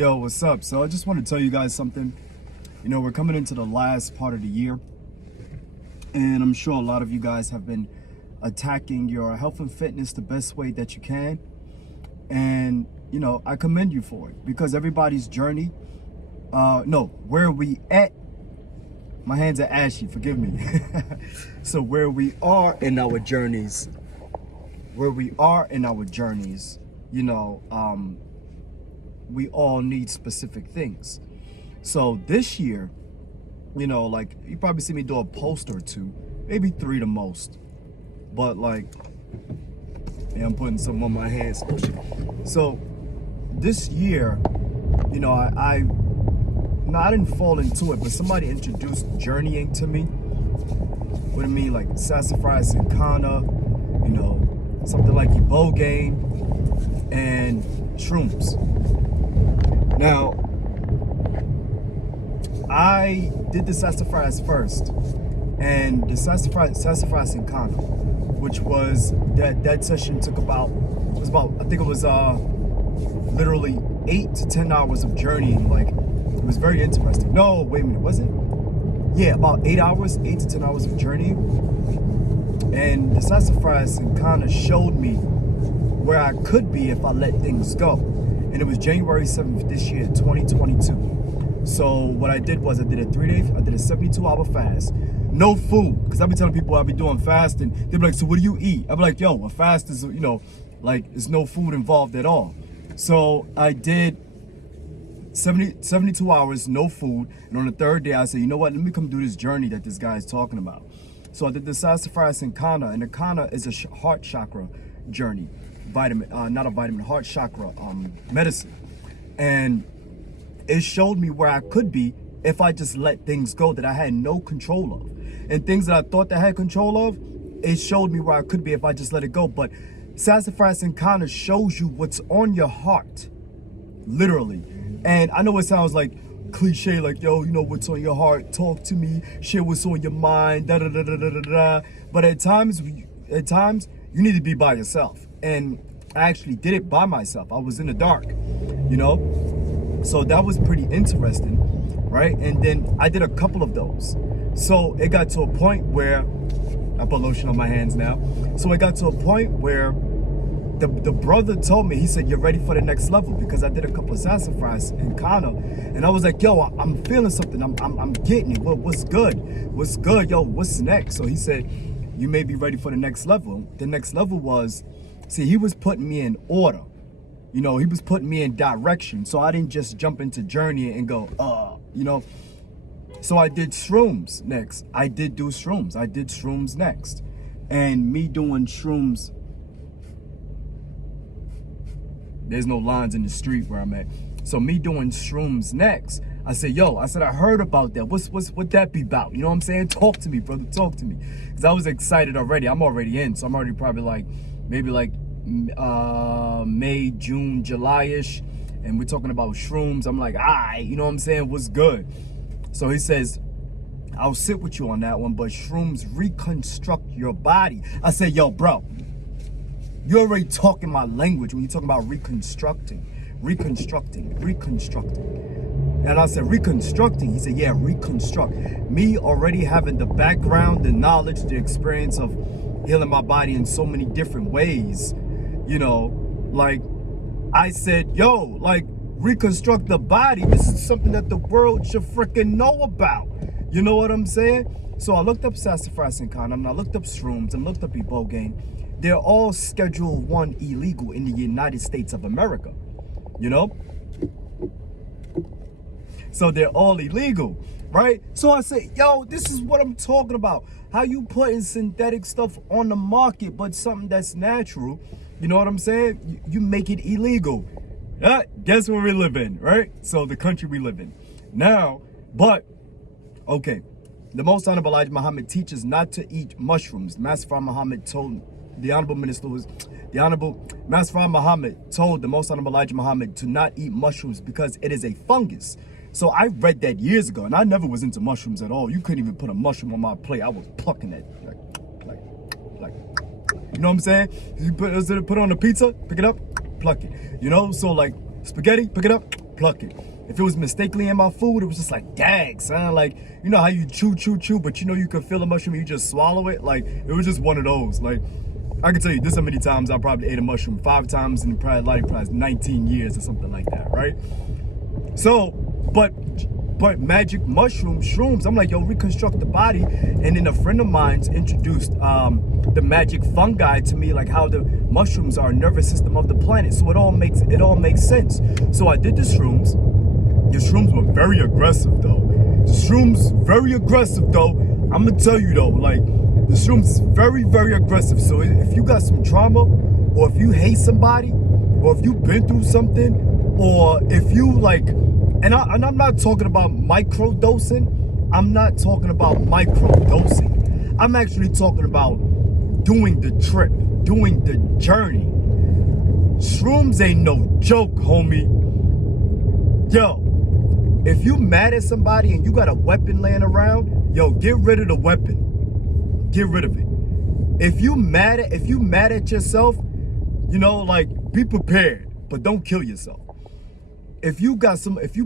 Yo, what's up? So I just want to tell you guys something. We're coming into the last part of the year, and I'm sure a lot of you guys have been attacking your health and fitness the best way that you can. And, I commend you for it, because everybody's journey, where we at, my hands are ashy, forgive me. So where we are in our journeys, we all need specific things. So this year, like, you probably see me do a post or two, maybe 3 the most. But I'm putting some on my hands. So this year, I didn't fall into it, but somebody introduced journeying to me. What I mean, like Sassafras and kana, something like IBOGA and shrooms. Now, I did the Sassafras first, and the Sassafras and kana, which was that session took about literally 8 to 10 hours of journeying. Like, it was very interesting. No, wait a minute, was it? Yeah, about 8 to 10 hours of journeying. And the Sassafras and kana showed me where I could be if I let things go. And it was January 7th this year, 2022. So what I did was I did a 72-hour fast. No food, because I've been telling people I'll be doing fasting. They'll be like, so what do you eat? I'll be like, yo, a fast is, there's no food involved at all. So I did 72 hours, no food. And on the third day, I said, you know what? Let me come do this journey that this guy is talking about. So I did the Sassafras and kana. And the kana is a heart chakra journey. Heart chakra medicine. And it showed me where I could be if I just let things go that I had no control of. And things that I thought that I had control of, it showed me where I could be if I just let it go. But Sassafras and kana shows you what's on your heart, literally. And I know it sounds like cliche, like, yo, what's on your heart, talk to me, share what's on your mind, da da da da da da. But at times you need to be by yourself. And I actually did it by myself. I was in the dark, so that was pretty interesting, right? And then I did a couple of those. So it got to a point where I put lotion on my hands now. So it got to a point where the brother told me, he said, you're ready for the next level, because I did a couple of Sassafras and kana, and I was like, yo, I'm feeling something. I'm getting it. What's good? What's good? Yo, what's next? So he said, you may be ready for the next level. The next level was, see, he was putting me in order. He was putting me in direction. So I didn't just jump into journey and go, So I did shrooms next. I did shrooms next. And me doing shrooms, there's no lines in the street where I'm at. So me doing shrooms next, I said, I heard about that. What that be about? You know what I'm saying? Talk to me, brother, talk to me. Because I was excited already. I'm already in. So I'm already probably maybe May, June, July-ish. And we're talking about shrooms. I'm like, you know what I'm saying? What's good? So he says, I'll sit with you on that one, but shrooms reconstruct your body. I said, yo, bro, you're already talking my language when you're talking about reconstructing. And I said, reconstructing? He said, yeah, reconstruct. Me already having the background, the knowledge, the experience of healing my body in so many different ways, I said, reconstruct the body. This is something that the world should freaking know about. You know what I'm saying? So I looked up Sassafras and kana, and I looked up shrooms, and looked up IBOGA. They're all Schedule 1 illegal in the United States of America, So they're all illegal, right? So I said, yo, this is what I'm talking about. How you putting synthetic stuff on the market, but something that's natural, you know what I'm saying? You make it illegal. Guess where we live in, right? So the country we live in. Now, okay. The Most Honorable Elijah Muhammad teaches not to eat mushrooms. Master Muhammad told the Honorable Master Muhammad told the Most Honorable Elijah Muhammad to not eat mushrooms because it is a fungus. So I read that years ago, and I never was into mushrooms at all. You couldn't even put a mushroom on my plate. I was plucking it, like, you know what I'm saying? You put it on a pizza, pick it up, pluck it. So like spaghetti, pick it up, pluck it. If it was mistakenly in my food, it was just like, dang, son. Like, you know how you chew, but you know you can feel a mushroom and you just swallow it? Like, it was just one of those. Like, I can tell you this how many times I probably ate a mushroom. 5 times in probably 19 years or something like that, right? So, but magic mushroom, shrooms, I'm like, yo, reconstruct the body. And then a friend of mine's introduced the magic fungi to me, like how the mushrooms are a nervous system of the planet. So it all makes sense. So I did the shrooms. The shrooms were very aggressive though. I'm gonna tell you though, like, the shrooms very, very aggressive. So if you got some trauma, or if you hate somebody, or if you've been through something, or if you like, and I'm not talking about micro dosing. I'm actually talking about doing the trip, doing the journey. Shrooms ain't no joke, homie. Yo, if you mad at somebody and you got a weapon laying around, yo, get rid of the weapon. Get rid of it. If you mad at yourself, you know, like, be prepared, but don't kill yourself. If you've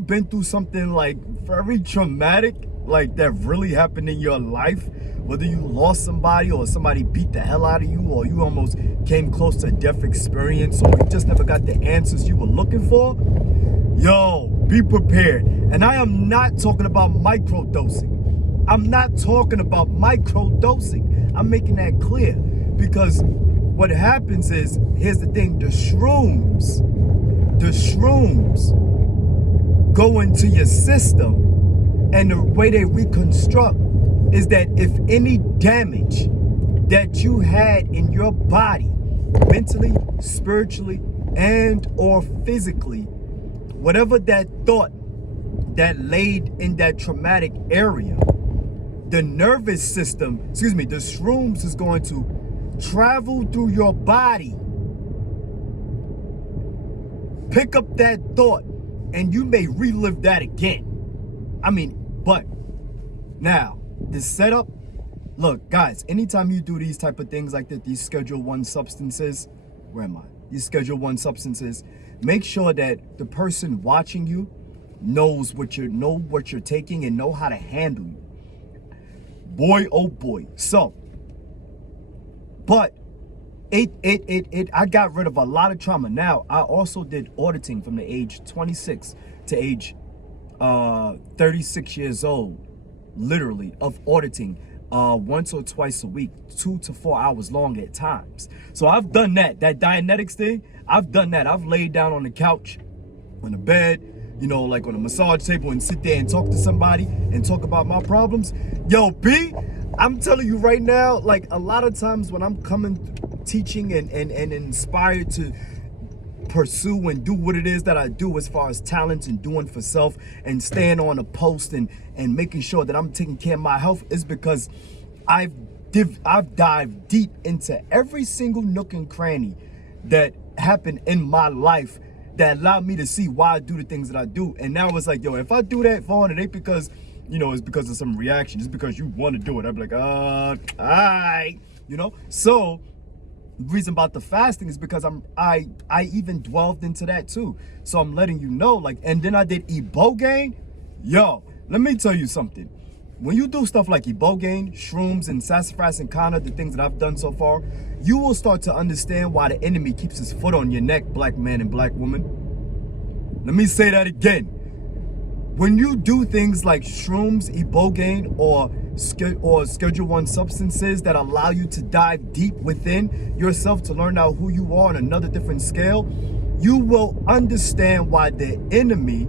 been through something like very traumatic, like that really happened in your life, whether you lost somebody or somebody beat the hell out of you, or you almost came close to a death experience, or you just never got the answers you were looking for, yo, be prepared. And I am not talking about microdosing. I'm making that clear, because what happens is, here's the thing, the shrooms go into your system, and the way they reconstruct is that if any damage that you had in your body, mentally, spiritually, and or physically, whatever that thought that laid in that traumatic area, the nervous system, the shrooms is going to travel through your body, pick up that thought, and you may relive that again. But now, the setup, look, guys, anytime you do these type of things like that, these Schedule 1 substances, These Schedule 1 substances, make sure that the person watching you knows what you're taking and know how to handle you. Boy, oh boy. So, but I got rid of a lot of trauma. Now, I also did auditing from the age 26 to age 36 years old, literally, of auditing once or twice a week, 2 to 4 hours long at times. So I've done that Dianetics thing. I've done that. I've laid down on the couch, on the bed, you know, like on a massage table, and sit there and talk to somebody and talk about my problems. Yo, B, I'm telling you right now, like, a lot of times when I'm coming teaching and inspired to pursue and do what it is that I do as far as talents and doing for self and staying on a post and making sure that I'm taking care of my health, is because I've dived deep into every single nook and cranny that happened in my life that allowed me to see why I do the things that I do. And now it's like, yo, if I do that, Vaughn, it ain't because, you know, it's because of some reaction. It's because you want to do it. I'd be like, all right, you know? So the reason about the fasting is because I even dwelled into that too. So I'm letting you know, like, and then I did IBOGA. Yo, let me tell you something. When you do stuff like IBOGA, shrooms, and Sassafras and kana, the things that I've done so far, you will start to understand why the enemy keeps his foot on your neck, black man and black woman. Let me say that again. When you do things like shrooms, IBOGA, or Schedule 1 substances that allow you to dive deep within yourself to learn out who you are on another different scale, you will understand why the enemy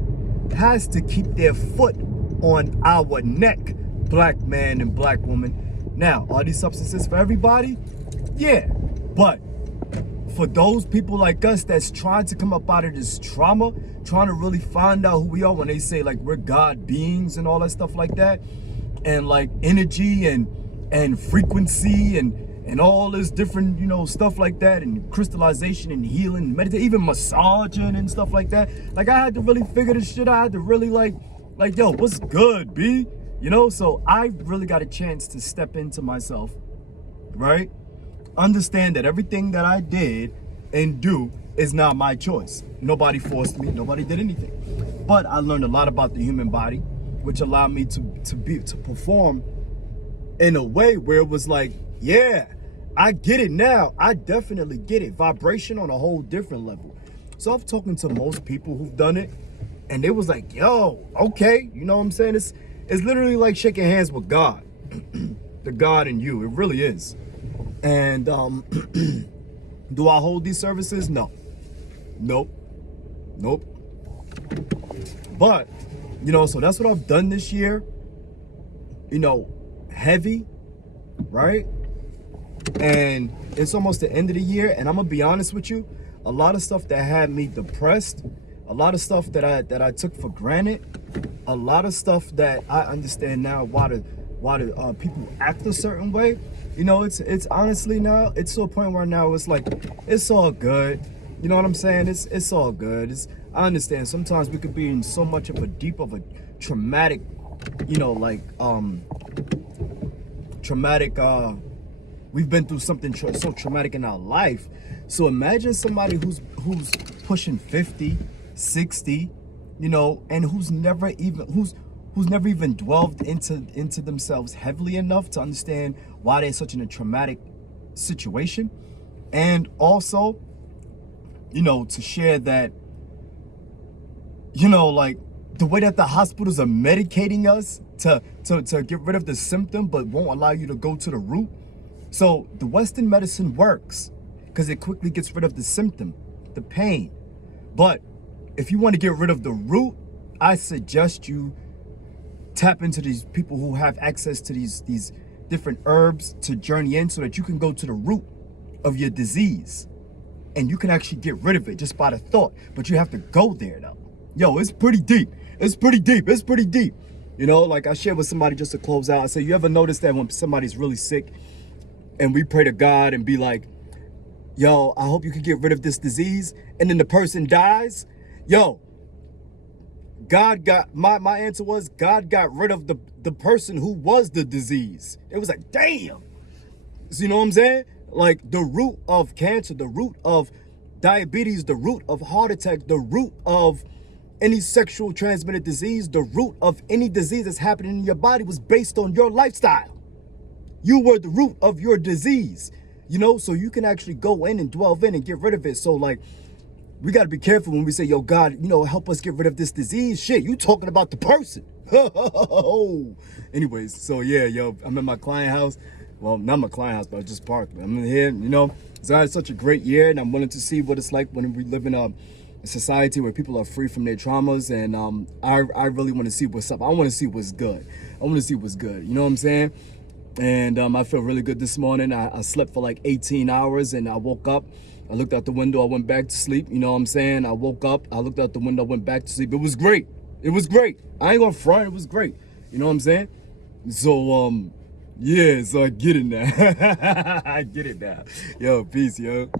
has to keep their foot on our neck, black man and black woman. Now, are these substances for everybody? Yeah, but for those people like us that's trying to come up out of this trauma, trying to really find out who we are, when they say like we're God beings and all that stuff like that, and like energy and frequency and all this different, you know, stuff like that, and crystallization and healing, meditation, even massaging and stuff like that. Like, I had to really figure this shit out. I had to really like, yo, what's good, B? You know, so I really got a chance to step into myself, right? Understand that everything that I did and do is not my choice. Nobody forced me. Nobody did anything. But I learned a lot about the human body, which allowed me to perform in a way where it was like, yeah, I get it now. I definitely get it. Vibration on a whole different level. So I'm talking to most people who've done it, and they was like, yo, okay, you know what I'm saying? It's literally like shaking hands with God, the God in you. It really is. And do I hold these services? No. Nope. But, you know, so that's what I've done this year. You know, heavy, right? And it's almost the end of the year, and I'm gonna be honest with you, a lot of stuff that had me depressed, a lot of stuff that I took for granted, a lot of stuff that I understand now why the people act a certain way. You know, it's honestly now, it's to a point where now it's like, it's all good. You know what I'm saying? It's all good. I understand sometimes we could be in so much of a deep of a traumatic, you know, like traumatic, we've been through something so traumatic in our life. So imagine somebody who's pushing 50, 60, you know, and who's never even delved into themselves heavily enough to understand why they're such in a traumatic situation. And also, you know, to share that, you know, like the way that the hospitals are medicating us to get rid of the symptom but won't allow you to go to the root. So the Western medicine works because it quickly gets rid of the symptom, the pain. But if you want to get rid of the root, I suggest you tap into these people who have access to these different herbs to journey in so that you can go to the root of your disease. And you can actually get rid of it just by the thought. But you have to go there though. Yo, it's pretty deep. It's pretty deep. You know, like I shared with somebody just to close out. I said, you ever notice that when somebody's really sick and we pray to God and be like, yo, I hope you can get rid of this disease, and then the person dies? Yo, God got, my answer was, God got rid of the person who was the disease. It was like, damn. So you know what I'm saying? Like the root of cancer, the root of diabetes, the root of heart attack, the root of any sexual transmitted disease, the root of any disease that's happening in your body was based on your lifestyle. You were the root of your disease, you know, so you can actually go in and delve in and get rid of it. So like, we got to be careful when we say, yo, God, you know, help us get rid of this disease. Shit, you talking about the person. Anyways, so yeah, yo, I'm in my client house. Well, not my client house, but I just parked. I'm in here, you know. So I had such a great year, and I'm willing to see what it's like when we live in a society where people are free from their traumas. And I really want to see what's up. I want to see what's good. I want to see what's good. You know what I'm saying? And I feel really good this morning. I slept for like 18 hours, and I woke up. I looked out the window. I went back to sleep. You know what I'm saying? I woke up. I looked out the window. Went back to sleep. It was great. It was great. I ain't gonna front. It was great. You know what I'm saying? So yeah. So I get it now. I get it now. Yo, peace, yo.